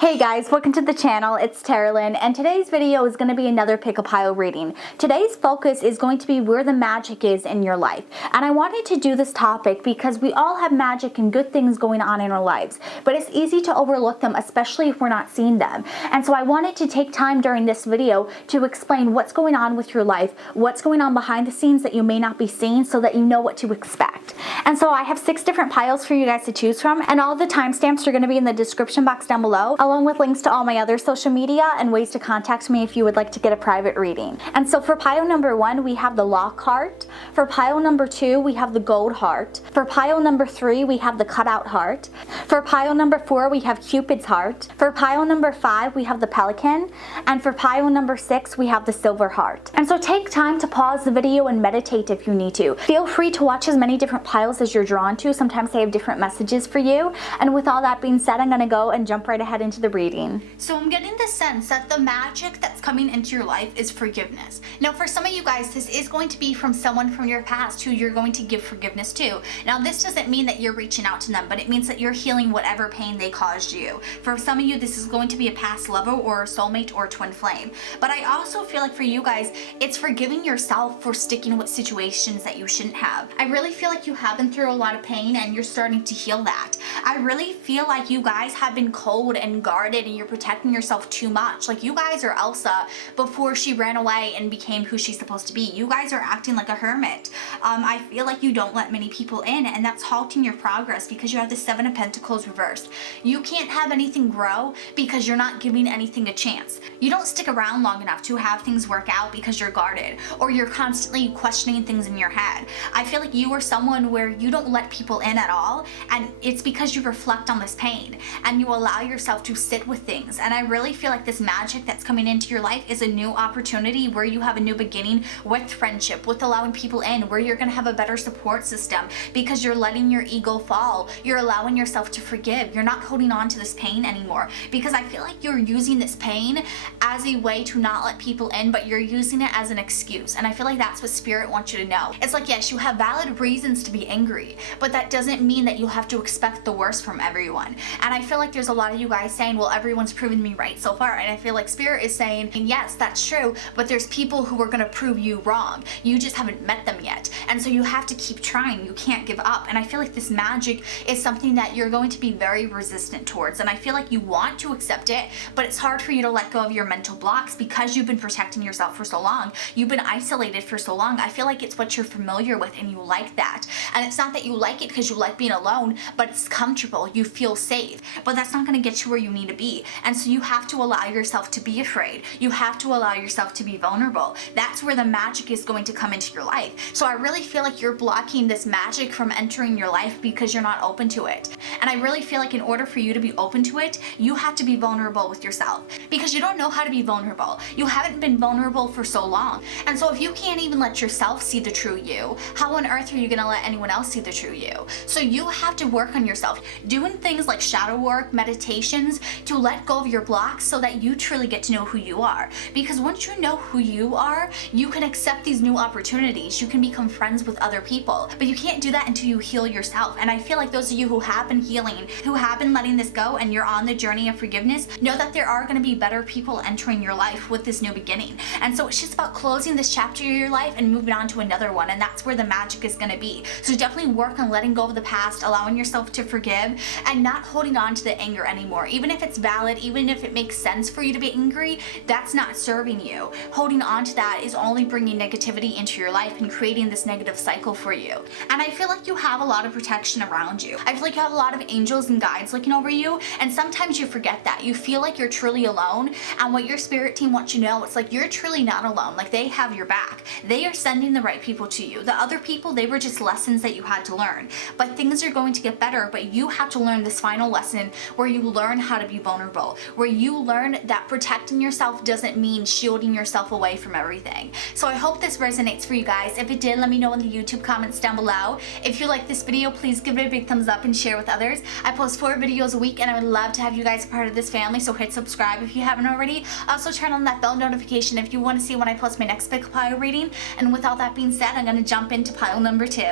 Hey guys, welcome to the channel. It's Carolyn, and today's video is going to be another pick a pile reading. Today's focus is going to be where the magic is in your life. And I wanted to do this topic because we all have magic and good things going on in our lives, but it's easy to overlook them, especially if we're not seeing them. And so I wanted to take time during this video to explain what's going on with your life, what's going on behind the scenes that you may not be seeing, so that you know what to expect. And so I have 6 different piles for you guys to choose from, and all the timestamps are going to be in the description box down below, along with links to all my other social media and ways to contact me if you would like to get a private reading. And so for pile number 1, we have the Lock Heart. For pile number 2, we have the Gold Heart. For pile number 3, we have the Cutout Heart. For pile number 4, we have Cupid's Heart. For pile number 5, we have the Pelican. And for pile number 6, we have the Silver Heart. And so take time to pause the video and meditate if you need to. Feel free to watch as many different piles as you're drawn to. Sometimes they have different messages for you. And with all that being said, I'm going to go and jump right ahead into the reading. So I'm getting the sense that the magic that's coming into your life is forgiveness. Now for some of you guys, this is going to be from someone from your past who you're going to give forgiveness to. Now this doesn't mean that you're reaching out to them, but it means that you're healing whatever pain they caused you. For some of you, this is going to be a past lover or a soulmate or a twin flame. But I also feel like for you guys, it's forgiving yourself for sticking with situations that you shouldn't have. I really feel like you have been through a lot of pain and you're starting to heal that. I really feel like you guys have been cold and guarded and you're protecting yourself too much. Like you guys are Elsa before she ran away and became who she's supposed to be. You guys are acting like a hermit. I feel like you don't let many people in, and that's halting your progress because you have the 7 of Pentacles reversed. You can't have anything grow because you're not giving anything a chance. You don't stick around long enough to have things work out because you're guarded or you're constantly questioning things in your head. I feel like you are someone where you don't let people in at all, and it's because you reflect on this pain and you allow yourself to sit with things. And I really feel like this magic that's coming into your life is a new opportunity where you have a new beginning with friendship, with allowing people in, where you're going to have a better support system because you're letting your ego fall. You're allowing yourself to forgive. You're not holding on to this pain anymore, because I feel like you're using this pain as a way to not let people in, but you're using it as an excuse. And I feel like that's what Spirit wants you to know. It's like, yes, you have valid reasons to be angry, but that doesn't mean that you have to expect the worst from everyone. And I feel like there's a lot of you guys saying, well, everyone's proven me right so far. And I feel like Spirit is saying, yes, that's true, but there's people who are going to prove you wrong. You just haven't met them yet. And so you have to keep trying. You can't give up. And I feel like this magic is something that you're going to be very resistant towards. And I feel like you want to accept it, but it's hard for you to let go of your mental blocks because you've been protecting yourself for so long. You've been isolated for so long. I feel like it's what you're familiar with and you like that. And it's not that you like it because you like being alone, but it's comfortable. You feel safe, but that's not going to get you where you need to be. And so you have to allow yourself to be afraid. You have to allow yourself to be vulnerable. That's where the magic is going to come into your life. So I really feel like you're blocking this magic from entering your life because you're not open to it. And I really feel like in order for you to be open to it, you have to be vulnerable with yourself because you don't know how to be vulnerable. You haven't been vulnerable for so long. And so if you can't even let yourself see the true you, how on earth are you going to let anyone else see the true you? So you have to work on yourself, doing things like shadow work, meditations, to let go of your blocks so that you truly get to know who you are. Because once you know who you are, you can accept these new opportunities. You can become friends with other people, but you can't do that until you heal yourself. And I feel like those of you who have been healing, who have been letting this go, and you're on the journey of forgiveness, know that there are going to be better people entering your life with this new beginning. And so it's just about closing this chapter of your life and moving on to another one. And that's where the magic is going to be. So definitely work on letting go of the past, allowing yourself to forgive, and not holding on to the anger anymore. Even if it's valid, even if it makes sense for you to be angry, that's not serving you. Holding on to that is only bringing negativity into your life and creating this negative cycle for you. And I feel like you have a lot of protection around you. I feel like you have a lot of angels and guides looking over you, and sometimes you forget that. You feel like you're truly alone, and what your spirit team wants you to know, it's like you're truly not alone. Like they have your back. They are sending the right people to you. The other people, they were just lessons that you had to learn. But things are going to get better, but you have to learn this final lesson where you learn how to be vulnerable, where you learn that protecting yourself doesn't mean shielding yourself away from everything. So I hope this resonates for you guys. If it did, let me know in the YouTube comments down below. If you like this video, please give it a big thumbs up and share with others. I post 4 videos a week and I would love to have you guys a part of this family, so hit subscribe if you haven't already. Also turn on that bell notification if you want to see when I post my next pick pile reading. And with all that being said, I'm going to jump into pile number 2.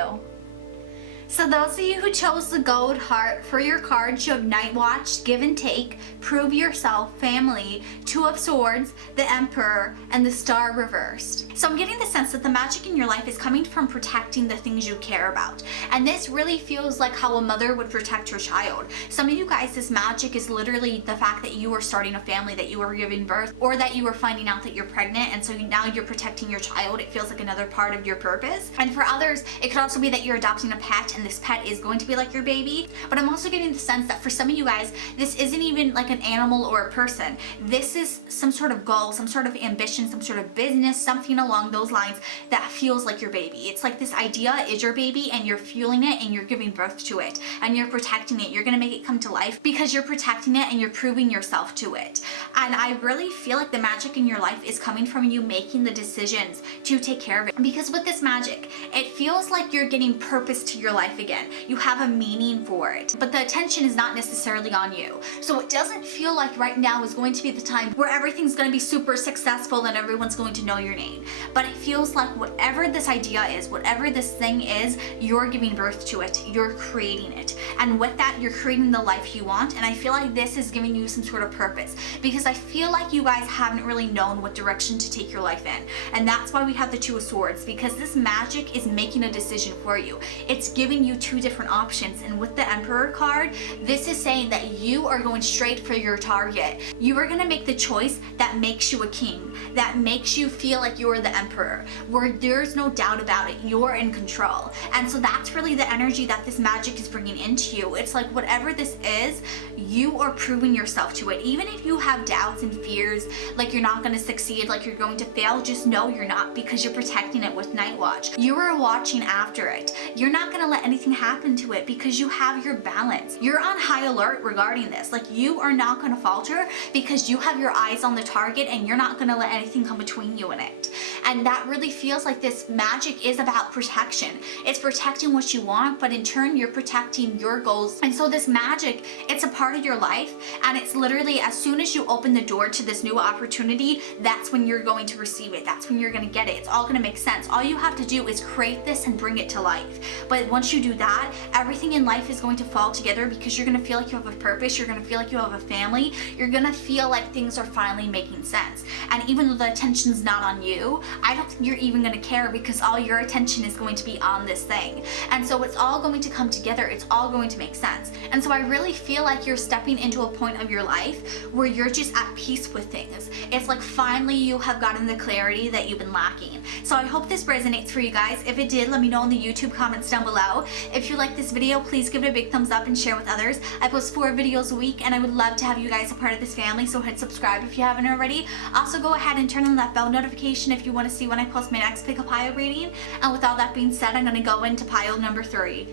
So those of you who chose the Gold Heart, for your cards you have Night Watch, Give and Take, Prove Yourself, Family, Two of Swords, the Emperor, and the Star reversed. So I'm getting the sense that the magic in your life is coming from protecting the things you care about. And this really feels like how a mother would protect her child. Some of you guys, this magic is literally the fact that you are starting a family, that you are giving birth, or that you are finding out that you're pregnant, and so now you're protecting your child. It feels like another part of your purpose. And for others, it could also be that you're adopting a pet, and this pet is going to be like your baby. But I'm also getting the sense that for some of you guys, this isn't even like an animal or a person. This is some sort of goal, some sort of ambition, some sort of business, something along those lines that feels like your baby. It's like this idea is your baby, and you're fueling it, and you're giving birth to it, and you're protecting it. You're gonna make it come to life because you're protecting it and you're proving yourself to it. And I really feel like the magic in your life is coming from you making the decisions to take care of it. Because with this magic, it feels like you're getting purpose to your life again. You have a meaning for it, but the attention is not necessarily on you. So it doesn't feel like right now is going to be the time where everything's going to be super successful and everyone's going to know your name. But it feels like whatever this idea is, whatever this thing is, you're giving birth to it. You're creating it. And with that, you're creating the life you want. And I feel like this is giving you some sort of purpose, because I feel like you guys haven't really known what direction to take your life in. And that's why we have the Two of Swords, because this magic is making a decision for you. It's giving you two different options. And with the Emperor card, this is saying that you are going straight for your target. You are going to make the choice that makes you a king, that makes you feel like you're the emperor, where there's no doubt about it. You're in control. And so that's really the energy that this magic is bringing into you. It's like whatever this is, you are proving yourself to it. Even if you have doubts and fears, like you're not going to succeed, like you're going to fail, just know you're not, because you're protecting it with Night Watch. You are watching after it. You're not going to let anything happen to it because you have your balance. You're on high alert regarding this. Like you are not going to falter because you have your eyes on the target, and you're not going to let anything come between you and it. And that really feels like this magic is about protection. It's protecting what you want, but in turn you're protecting your goals. And so this magic, it's a part of your life, and it's literally as soon as you open the door to this new opportunity, that's when you're going to receive it. That's when you're going to get it. It's all going to make sense. All you have to do is create this and bring it to life. But once you do that, everything in life is going to fall together, because you're going to feel like you have a purpose. You're going to feel like you have a family. You're going to feel like things are finally making sense. And even though the attention's not on you, I don't think you're even going to care, because all your attention is going to be on this thing. And so it's all going to come together. It's all going to make sense. And so I really feel like you're stepping into a point of your life where you're just at peace with things. It's like finally you have gotten the clarity that you've been lacking. So I hope this resonates for you guys. If it did, let me know in the YouTube comments down below. If you like this video, please give it a big thumbs up and share with others. I post 4 videos a week, and I would love to have you guys a part of this family, so hit subscribe if you haven't already. Also, go ahead and turn on that bell notification if you want to see when I post my next pick a pile reading. And with all that being said, I'm going to go into pile number 3.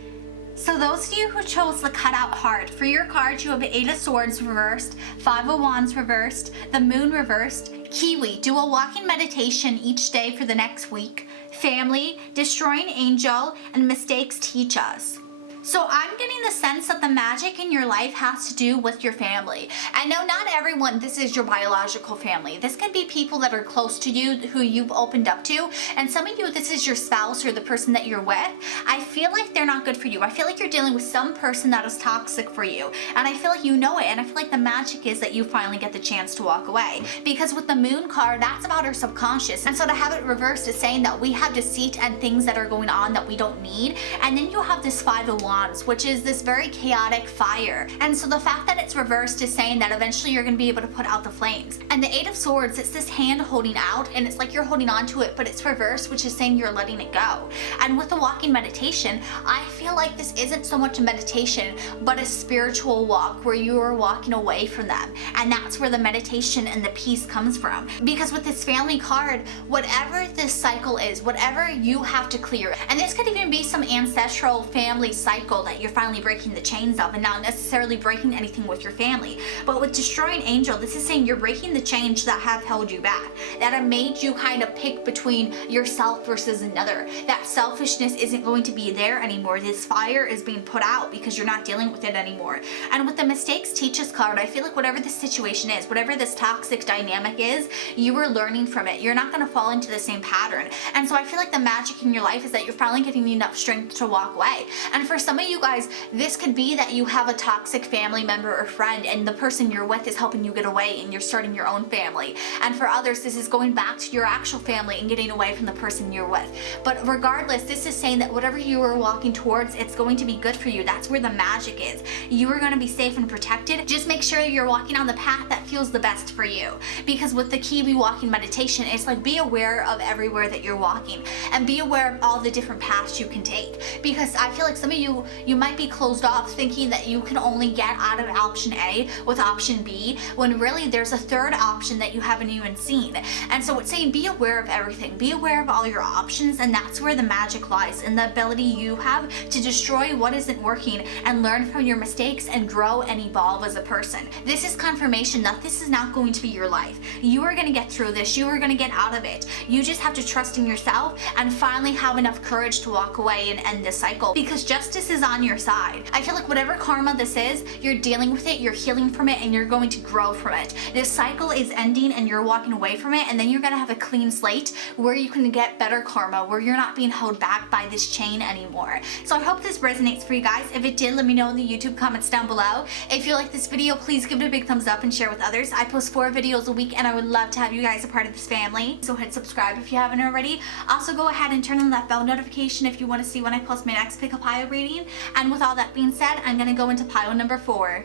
So those of you who chose the Cutout Heart, for your cards you have the 8 of Swords reversed, 5 of Wands reversed, the Moon reversed, Kiwi, do a walking meditation each day for the next week, Family, Destroying Angel, and Mistakes Teach Us. So I'm getting the sense that the magic in your life has to do with your family. And no, not everyone, this is your biological family. This can be people that are close to you, who you've opened up to. And some of you, this is your spouse or the person that you're with. I feel like they're not good for you. I feel like you're dealing with some person that is toxic for you. And I feel like you know it. And I feel like the magic is that you finally get the chance to walk away. Because with the Moon card, that's about our subconscious. And so to have it reversed is saying that we have deceit and things that are going on that we don't need. And then you have this 5 of Wands, which is this very chaotic fire. And so the fact that it's reversed is saying that eventually you're going to be able to put out the flames. And the 8 of Swords, it's this hand holding out, and it's like you're holding on to it, but it's reversed, which is saying you're letting it go. And with the walking meditation, I feel like this isn't so much a meditation, but a spiritual walk where you are walking away from them. And that's where the meditation and the peace comes from. Because with this Family card, whatever this cycle is, whatever you have to clear, and this could even be some ancestral family cycle cycle that you're finally breaking the chains of, and not necessarily breaking anything with your family. But with destroying angel, this is saying you're breaking the chains that have held you back, that have made you kind of pick between yourself versus another. That selfishness isn't going to be there anymore. This fire is being put out because you're not dealing with it anymore. And with the mistakes teach us card, I feel like whatever this situation is, whatever this toxic dynamic is, you are learning from it. You're not going to fall into the same pattern. And so I feel like the magic in your life is that you're finally getting enough strength to walk away. And for some of you guys, this could be that you have a toxic family member or friend, and the person you're with is helping you get away and you're starting your own family. And for others, this is going back to your actual family and getting away from the person you're with. But regardless, this is saying that whatever you are walking towards, it's going to be good for you. That's where the magic is. You are going to be safe and protected. Just make sure you're walking on the path that feels the best for you. Because with the Kiwi walking meditation, it's like be aware of everywhere that you're walking and be aware of all the different paths you can take. Because I feel like some of you might be closed off thinking that you can only get out of option A with option B, when really there's a third option that you haven't even seen. And so it's saying be aware of everything, be aware of all your options, and that's where the magic lies, in the ability you have to destroy what isn't working and learn from your mistakes and grow and evolve as a person. This is confirmation that this is not going to be your life. You are going to get through this. You are going to get out of it. You just have to trust in yourself and finally have enough courage to walk away and end this cycle, because justice is on your side. I feel like whatever karma this is, you're dealing with it, you're healing from it, and you're going to grow from it. This cycle is ending and you're walking away from it, and then you're going to have a clean slate where you can get better karma, where you're not being held back by this chain anymore. So I hope this resonates for you guys. If it did, let me know in the YouTube comments down below. If you like this video, please give it a big thumbs up and share with others. I post 4 videos a week and I would love to have you guys a part of this family. So hit subscribe if you haven't already. Also go ahead and turn on that bell notification if you want to see when I post my next pick a pile reading. And with all that being said, I'm going to go into pile number 4.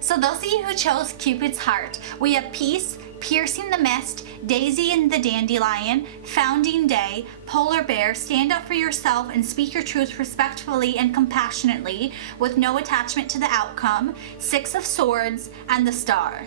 So those of you who chose Cupid's Heart, we have Peace, Piercing the Mist, Daisy and the Dandelion, Founding Day, Polar Bear, Stand Up for Yourself and Speak Your Truth respectfully and compassionately with no attachment to the outcome, 6 of Swords, and the Star.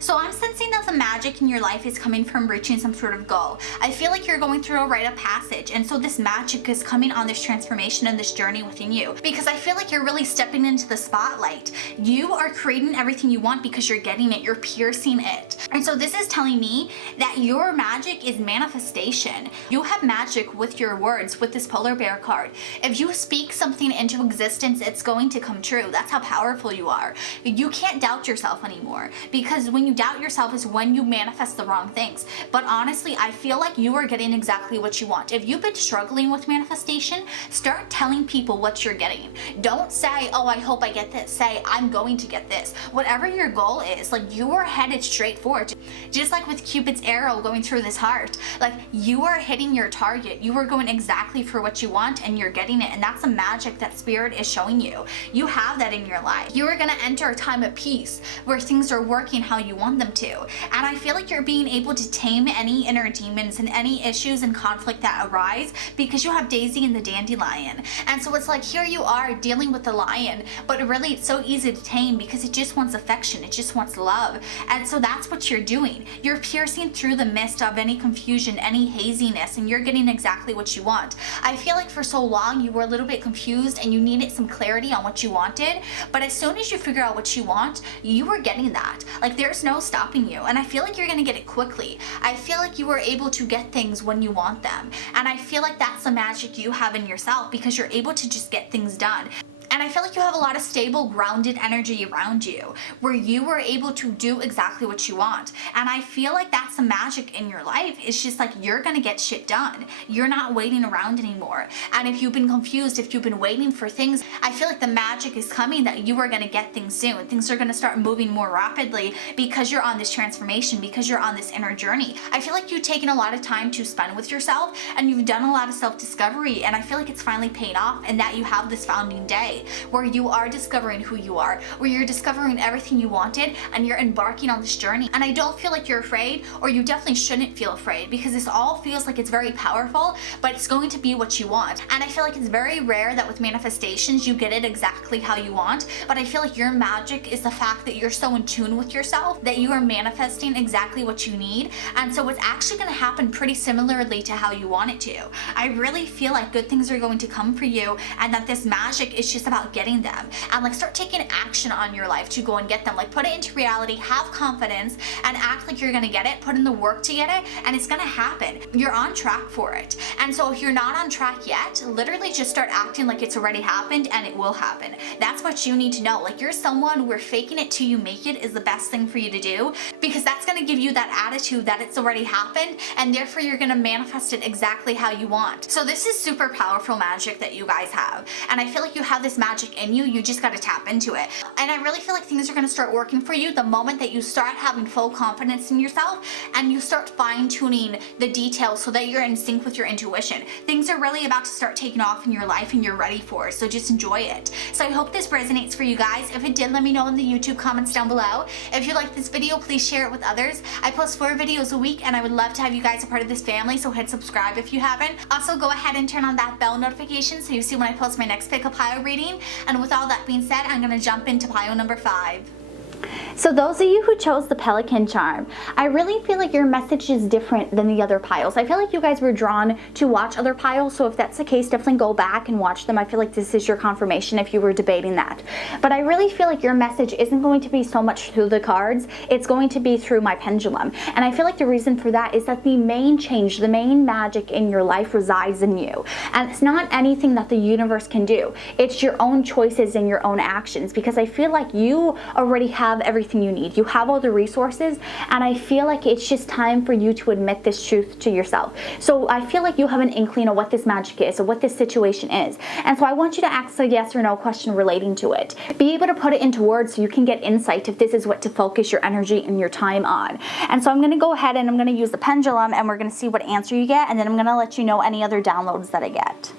So I'm sensing that the magic in your life is coming from reaching some sort of goal. I feel like you're going through a rite of passage, and so this magic is coming on this transformation and this journey within you, because I feel like you're really stepping into the spotlight. You are creating everything you want because you're getting it, you're piercing it. And so this is telling me that your magic is manifestation. You have magic with your words, with this polar bear card. If you speak something into existence, it's going to come true. That's how powerful you are. You can't doubt yourself anymore, because when you doubt yourself is when you manifest the wrong things. But honestly, I feel like you are getting exactly what you want. If you've been struggling with manifestation, start telling people what you're getting. Don't say, oh, I hope I get this. Say, I'm going to get this. Whatever your goal is, like, you are headed straight forward. Just like with Cupid's arrow going through this heart, like, you are hitting your target. You are going exactly for what you want and you're getting it. And that's the magic that Spirit is showing you. You have that in your life. You are going to enter a time of peace where things are working how you want them to. And I feel like you're being able to tame any inner demons and any issues and conflict that arise because you have Daisy and the Dandelion. And so it's like, here you are dealing with the lion, but really it's so easy to tame because it just wants affection, it just wants love. And so that's what you're doing. You're piercing through the mist of any confusion, any haziness, and you're getting exactly what you want. I feel like for so long you were a little bit confused and you needed some clarity on what you wanted, but as soon as you figure out what you want, you were getting that. Like, there's no stopping you, and I feel like you're gonna get it quickly. I feel like you are able to get things when you want them, and I feel like that's the magic you have in yourself because you're able to just get things done. And I feel like you have a lot of stable, grounded energy around you where you are able to do exactly what you want. And I feel like that's the magic in your life. It's just like you're gonna get shit done. You're not waiting around anymore. And if you've been confused, if you've been waiting for things, I feel like the magic is coming that you are gonna get things soon. Things are gonna start moving more rapidly because you're on this transformation, because you're on this inner journey. I feel like you've taken a lot of time to spend with yourself and you've done a lot of self-discovery, and I feel like it's finally paid off and that you have this founding day. where you are discovering who you are, where you're discovering everything you wanted and you're embarking on this journey. And I don't feel like you're afraid, or you definitely shouldn't feel afraid, because this all feels like it's very powerful, but it's going to be what you want. And I feel like it's very rare that with manifestations you get it exactly how you want, but I feel like your magic is the fact that you're so in tune with yourself that you are manifesting exactly what you need. And so it's actually going to happen pretty similarly to how you want it to. I really feel like good things are going to come for you, and that this magic is just about getting them. And like, start taking action on your life to go and get them. Like, put it into reality, have confidence, and act like you're gonna get it. Put in the work to get it, and it's gonna happen. You're on track for it. And so if you're not on track yet, literally just start acting like it's already happened, and it will happen. That's what you need to know. Like, you're someone where faking it till you make it is the best thing for you to do, because that's gonna give you that attitude that it's already happened, and therefore you're gonna manifest it exactly how you want. So this is super powerful magic that you guys have, and I feel like you have this magic in you. You just got to tap into it. And I really feel like things are going to start working for you the moment that you start having full confidence in yourself and you start fine-tuning the details so that you're in sync with your intuition. Things are really about to start taking off in your life, and you're ready for it, so just enjoy it. So I hope this resonates for you guys. If it did, let me know in the YouTube comments down below. If you like this video, please share it with others. I post 4 videos a week, and I would love to have you guys a part of this family, so hit subscribe if you haven't. Also, go ahead and turn on that bell notification so you see when I post my next pick-up pile reading. And with all that being said, I'm going to jump into pile number 5. So those of you who chose the Pelican charm, I really feel like your message is different than the other piles. I feel like you guys were drawn to watch other piles, so if that's the case, definitely go back and watch them. I feel like this is your confirmation if you were debating that. But I really feel like your message isn't going to be so much through the cards, it's going to be through my pendulum. And I feel like the reason for that is that the main change, the main magic in your life resides in you. And it's not anything that the universe can do. It's your own choices and your own actions, because I feel like you already have everything you need. You have all the resources, and I feel like it's just time for you to admit this truth to yourself. So I feel like you have an inkling of what this magic is, or what this situation is. And so I want you to ask a yes or no question relating to it. Be able to put it into words so you can get insight if this is what to focus your energy and your time on. And so I'm going to go ahead and I'm going to use the pendulum, and we're going to see what answer you get, and then I'm going to let you know any other downloads that I get.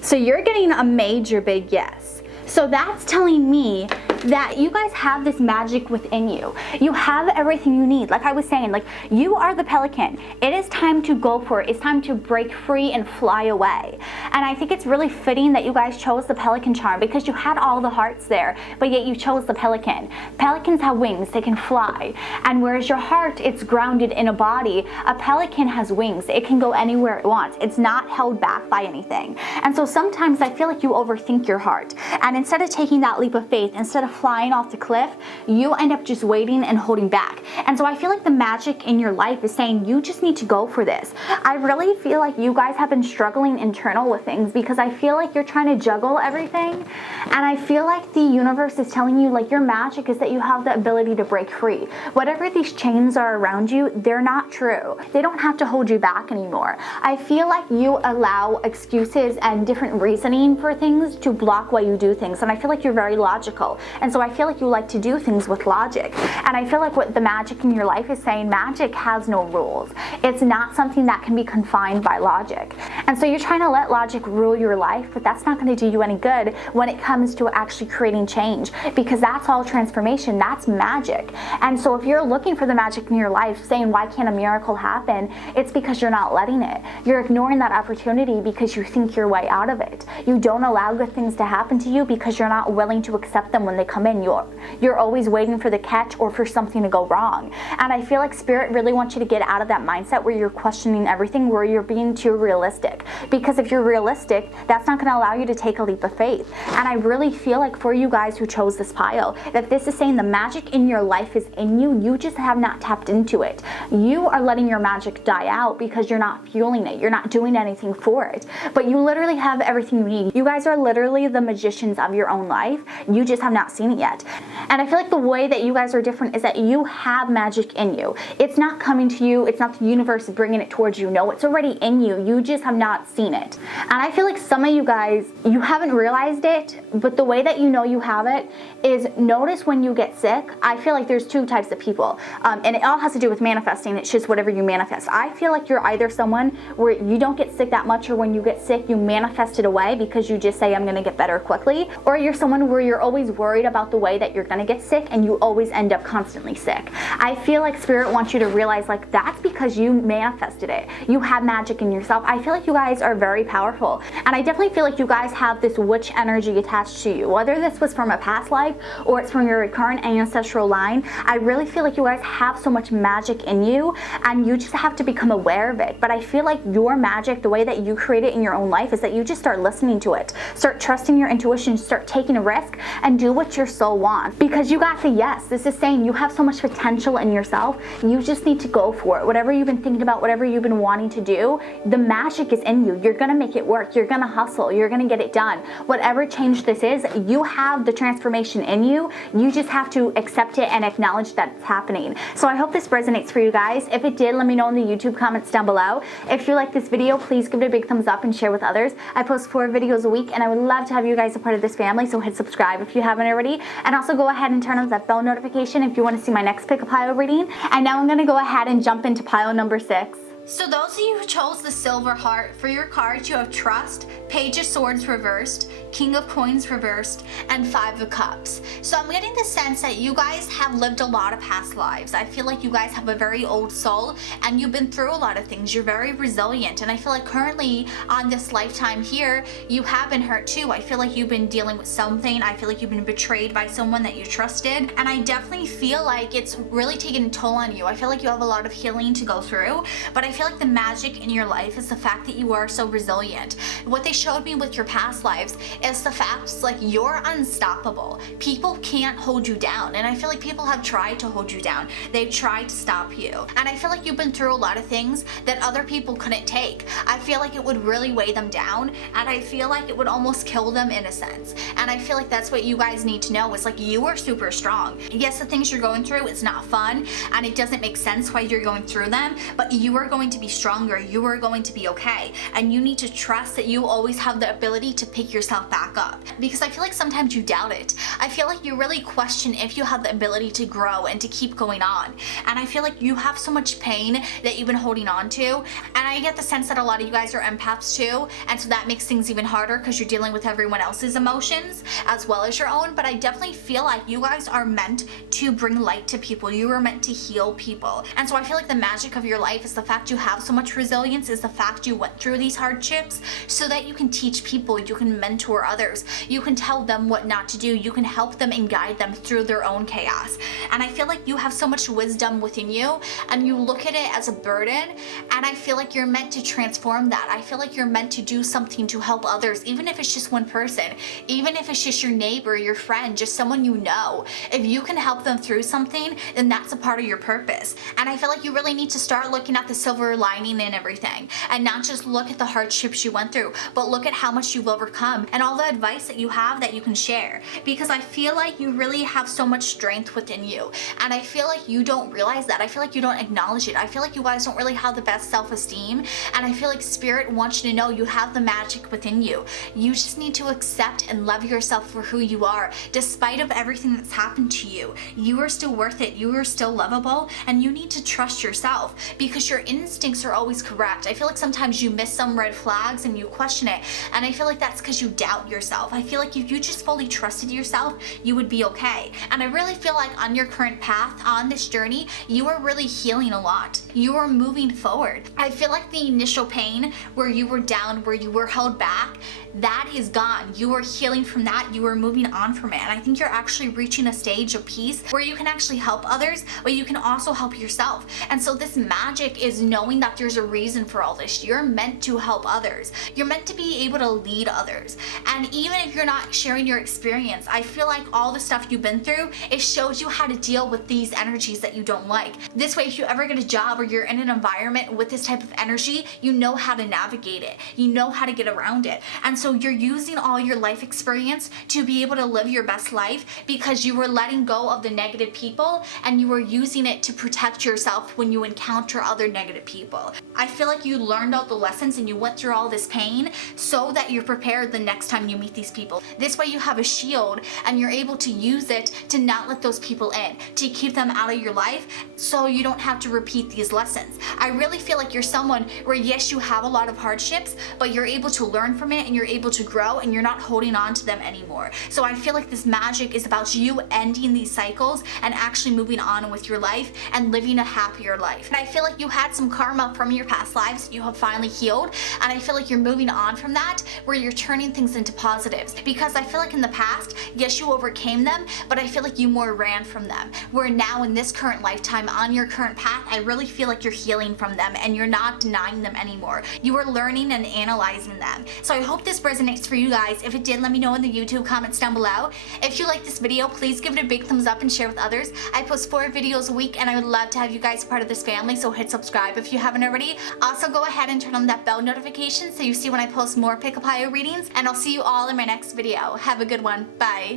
So you're getting a major big yes. So that's telling me that you guys have this magic within you. You have everything you need. Like I was saying, like, you are the Pelican. It is time to go for it. It's time to break free and fly away. And I think it's really fitting that you guys chose the Pelican charm, because you had all the hearts there, but yet you chose the Pelican. Pelicans have wings, they can fly. And whereas your heart, it's grounded in a body, a Pelican has wings. It can go anywhere it wants. It's not held back by anything. And so sometimes I feel like you overthink your heart. And instead of taking that leap of faith, instead of flying off the cliff, you end up just waiting and holding back. And so I feel like the magic in your life is saying you just need to go for this. I really feel like you guys have been struggling internal with things, because I feel like you're trying to juggle everything. And I feel like the universe is telling you, like, your magic is that you have the ability to break free. Whatever these chains are around you, they're not true. They don't have to hold you back anymore. I feel like you allow excuses and different reasoning for things to block why you do things. And I feel like you're very logical. And so I feel like you like to do things with logic. And I feel like what the magic in your life is saying, magic has no rules. It's not something that can be confined by logic. And so you're trying to let logic rule your life, but that's not going to do you any good when it comes to actually creating change, because that's all transformation. That's magic. And so if you're looking for the magic in your life, saying, why can't a miracle happen? It's because you're not letting it. You're ignoring that opportunity because you think your way out of it. You don't allow good things to happen to you because you're not willing to accept them when they come in. You're always waiting for the catch or for something to go wrong. And I feel like Spirit really wants you to get out of that mindset where you're questioning everything, where you're being too realistic. Because if you're realistic, that's not going to allow you to take a leap of faith. And I really feel like for you guys who chose this pile, that this is saying the magic in your life is in you. You just have not tapped into it. You are letting your magic die out because you're not fueling it. You're not doing anything for it. But you literally have everything you need. You guys are literally the magicians of your own life. You just have not seen it yet. And I feel like the way that you guys are different is that you have magic in you. It's not coming to you. It's not the universe bringing it towards you. No, it's already in you. You just have not seen it. And I feel like some of you guys, you haven't realized it, but the way that you know you have it is notice when you get sick. I feel like there's two types of people, and it all has to do with manifesting. It's just whatever you manifest. I feel like you're either someone where you don't get sick that much, or when you get sick, you manifest it away because you just say, I'm going to get better quickly, or you're someone where you're always worried about the way that you're going to get sick and you always end up constantly sick. I feel like Spirit wants you to realize like that's because you manifested it. You have magic in yourself. I feel like you guys are very powerful, and I definitely feel like you guys have this witch energy attached to you, whether this was from a past life or it's from your recurrent ancestral line. I really feel like you guys have so much magic in you, and you just have to become aware of it. But I feel like your magic, the way that you create it in your own life, is that you just start listening to it, start trusting your intuition, start taking a risk, and do what your soul wants, because you got the yes. This is saying you have so much potential in yourself. You just need to go for it. Whatever you've been thinking about, whatever you've been wanting to do, the magic is in you. You're gonna make it work. You're gonna hustle. You're gonna get it done. Whatever change this is, you have the transformation in you. You just have to accept it and acknowledge that it's happening. So I hope this resonates for you guys. If it did, let me know in the YouTube comments down below. If you like this video, please give it a big thumbs up and share with others. I post 4 videos a week, and I would love to have you guys a part of this family, so hit subscribe if you haven't already, and also go ahead and turn on that bell notification if you want to see my next pick a pile reading. And now I'm going to go ahead and jump into pile number 6. So those of you who chose the Silver Heart, for your cards you have Trust, Page of Swords reversed, King of Coins reversed, and 5 of Cups. So I'm getting the sense that you guys have lived a lot of past lives. I feel like you guys have a very old soul, and you've been through a lot of things. You're very resilient, and I feel like currently on this lifetime here, you have been hurt too. I feel like you've been dealing with something. I feel like you've been betrayed by someone that you trusted, and I definitely feel like it's really taken a toll on you. I feel like you have a lot of healing to go through, but I feel like the magic in your life is the fact that you are so resilient. What they showed me with your past lives is the fact like you're unstoppable. People can't hold you down, and I feel like people have tried to hold you down. They've tried to stop you, and I feel like you've been through a lot of things that other people couldn't take. I feel like it would really weigh them down, and I feel like it would almost kill them in a sense. And I feel like that's what you guys need to know, is like you are super strong. Yes, the things you're going through, it's not fun, and it doesn't make sense why you're going through them, but you are going to be stronger. You are going to be okay, and you need to trust that you always have the ability to pick yourself back up, because I feel like sometimes you doubt it. I feel like you really question if you have the ability to grow and to keep going on, and I feel like you have so much pain that you've been holding on to, and I get the sense that a lot of you guys are empaths too, and so that makes things even harder because you're dealing with everyone else's emotions as well as your own. But I definitely feel like you guys are meant to bring light to people. You are meant to heal people, and so I feel like the magic of your life is the fact you have so much resilience, is the fact you went through these hardships so that you can teach people, you can mentor others, you can tell them what not to do, you can help them and guide them through their own chaos. And I feel like you have so much wisdom within you, and you look at it as a burden, and I feel like you're meant to transform that. I feel like you're meant to do something to help others, even if it's just one person, even if it's just your neighbor, your friend, just someone you know. If you can help them through something, then that's a part of your purpose. And I feel like you really need to start looking at the silver lining in everything, and not just look at the hardships you went through, but look at how much you've overcome and all the advice that you have that you can share, because I feel like you really have so much strength within you, and I feel like you don't realize that. I feel like you don't acknowledge it. I feel like you guys don't really have the best self-esteem, and I feel like Spirit wants you to know you have the magic within you. You just need to accept and love yourself for who you are. Despite of everything that's happened to you, you are still worth it. You are still lovable, and you need to trust yourself, because your inside instincts are always correct. I feel like sometimes you miss some red flags and you question it, and I feel like that's because you doubt yourself. I feel like if you just fully trusted yourself, you would be okay. And I really feel like on your current path, on this journey, you are really healing a lot. You are moving forward. I feel like the initial pain where you were down, where you were held back, that is gone. You are healing from that. You are moving on from it. And I think you're actually reaching a stage of peace where you can actually help others, but you can also help yourself. And so this magic is knowing that there's a reason for all this. You're meant to help others. You're meant to be able to lead others. And even if you're not sharing your experience, I feel like all the stuff you've been through, it shows you how to deal with these energies that you don't like. This way, if you ever get a job or you're in an environment with this type of energy, you know how to navigate it. You know how to get around it. And so you're using all your life experience to be able to live your best life because you were letting go of the negative people and you were using it to protect yourself when you encounter other negative people. I feel like you learned all the lessons and you went through all this pain so that you're prepared the next time you meet these people. This way you have a shield and you're able to use it to not let those people in, to keep them out of your life so you don't have to repeat these lessons. I really feel like you're someone where yes, you have a lot of hardships, but you're able to learn from it and you're able to grow and you're not holding on to them anymore. So I feel like this magic is about you ending these cycles and actually moving on with your life and living a happier life. And I feel like you had some karma from your past lives that you have finally healed, and I feel like you're moving on from that where you're turning things into positives, because I feel like in the past, yes, you overcame them, but I feel like you more ran from them. Where now in this current lifetime, on your current path, I really feel like you're healing from them and you're not denying them anymore. You are learning and analyzing them. So I hope this resonates for you guys. If it did, let me know in the YouTube comments down below. If you like this video, please give it a big thumbs up and share with others. I post 4 videos a week and I would love to have you guys part of this family, so hit subscribe if you haven't already. Also go ahead and turn on that bell notification so you see when I post more Pick-a-Pile readings, and I'll see you all in my next video. Have a good one. Bye.